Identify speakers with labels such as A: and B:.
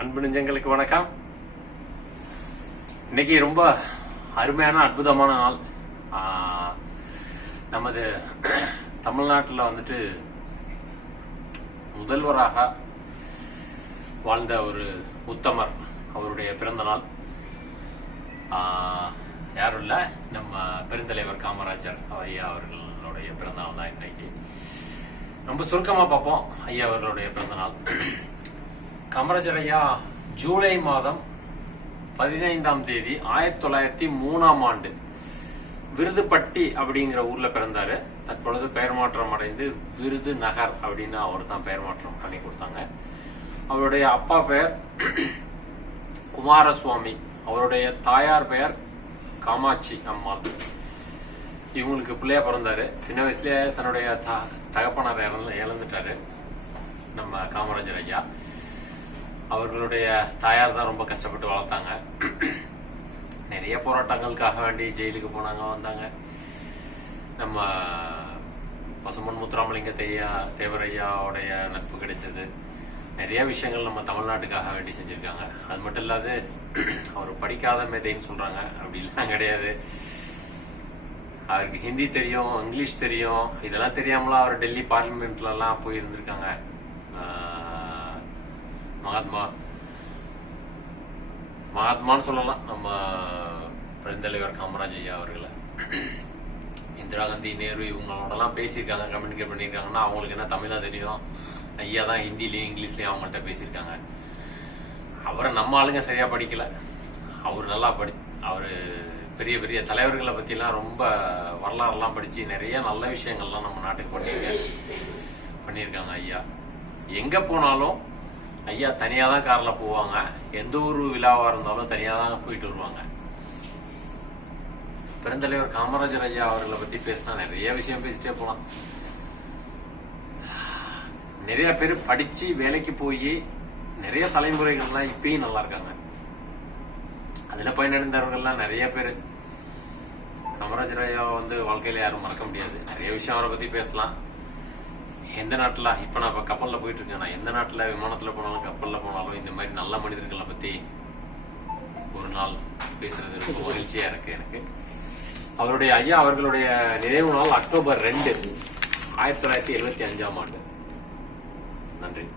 A: அன்பு நெஞ்சங்களுக்கு வணக்கம். இன்னைக்கு ரொம்ப அருமையான அற்புதமான நாள். நமது தமிழ்நாட்டில் வந்துட்டு முதல்வராக வாழ்ந்த ஒரு உத்தமர் அவருடைய பிறந்த நாள். யாரும் இல்லை நம்ம பெருந்தலைவர் காமராஜர் ஐயா அவர்களுடைய பிறந்த நாள் தான் இன்னைக்கு. ரொம்ப சுருக்கமாக பார்ப்போம் ஐயா அவர்களுடைய பிறந்த நாள். காமராஜர் ஐயா ஜூலை மாதம் பதினைந்தாம் தேதி ஆயிரத்தி தொள்ளாயிரத்தி மூணாம் ஆண்டு. விருதுப்பட்டி அப்படிங்கிற ஊர்ல பிறந்தாரு. தற்பொழுது பெயர் மாற்றம் அடைந்து விருது நகர் அப்படின்னு அவர் தான் பெயர் மாற்றம் பண்ணி கொடுத்தாங்க. அவருடைய அப்பா பெயர் குமாரசுவாமி. அவருடைய தாயார் பெயர் காமாட்சி அம்மாள். இவங்களுக்கு பிள்ளையா பிறந்தாரு. சின்ன வயசுலயே தன்னுடைய த- தகப்பனார் இழந்துட்டாரு நம்ம காமராஜர் ஐயா. அவர்களுடைய தாயார் தான் ரொம்ப கஷ்டப்பட்டு வளர்த்தாங்க. நிறைய போராட்டங்களுக்காக வேண்டி ஜெயிலுக்கு போனாங்க வந்தாங்க. நம்ம பசுமன் முத்துராமலிங்க ஐயா தேவரையாவுடைய நட்பு கிடைச்சது. நிறைய விஷயங்கள் நம்ம தமிழ்நாட்டுக்காக வேண்டி செஞ்சிருக்காங்க. அது மட்டும் இல்லாது அவர் படிக்காத மேதைன்னு சொல்றாங்க. அப்படிலாம் கிடையாது. அவருக்கு ஹிந்தி தெரியும் இங்கிலீஷ் தெரியும். இதெல்லாம் தெரியாமலாம் அவர் டெல்லி பார்லிமெண்ட்லலாம் போய் இருந்திருக்காங்க மகாத்மா. மகாத்மான்னு சொல்லலாம். நம்ம பெருந்தலைவர் காமராஜ் ஐயா அவர்களை. இந்திரா காந்தி நேரு இவங்களோடலாம் பேசியிருக்காங்க கம்யூனிகேட் பண்ணியிருக்காங்கன்னா அவங்களுக்கு என்ன தமிழா தெரியும்? ஐயா தான் ஹிந்திலையும் இங்கிலீஷ்லயும் அவங்கள்ட்ட பேசியிருக்காங்க. அவரை நம்ம ஆளுங்க சரியா படிக்கல. அவர் நல்லா படி அவர் பெரிய பெரிய தலைவர்களை பத்திலாம் ரொம்ப வரலாறுலாம் படிச்சு நிறைய நல்ல விஷயங்கள்லாம் நம்ம நாட்டுக்கு பண்ணியிருக்காரு பண்ணியிருக்காங்க ஐயா. எங்க போனாலும் ஐயா தனியாக தான் காரில் போவாங்க. எந்த ஒரு விழாவாக இருந்தாலும் தனியாக தான் போயிட்டு வருவாங்க. பெருந்தலைவர் காமராஜர் ஐயா அவர்களை பற்றி பேசினா நிறைய விஷயம் பேசிட்டே போகலாம் நிறைய பேர் படித்து வேலைக்கு போய் நிறைய தலைமுறைகள்லாம் இப்பயும் நல்லா இருக்காங்க. அதில் பயனடைந்தவர்கள்லாம் நிறைய பேர். காமராஜர் ஐயா வந்து வாழ்க்கையில் யாரும் மறக்க முடியாது. நிறைய விஷயம் அவரை பற்றி பேசலாம். எந்த நாட்டுல? இப்ப நான் இப்ப கப்பல்ல போயிட்டு இருக்கேன். நான் எந்த நாட்டுல விமானத்துல போனாலும் கப்பல்ல போனாலும் இந்த மாதிரி நல்ல மனிதர்களை பத்தி ஒரு நாள் பேசுறது ரொம்ப மகிழ்ச்சியா இருக்கு எனக்கு. அவருடைய ஐயா அவர்களுடைய நினைவு நாள் அக்டோபர் ரெண்டு ஆயிரத்தி தொள்ளாயிரத்தி எழுபத்தி அஞ்சாம் ஆண்டு. நன்றி.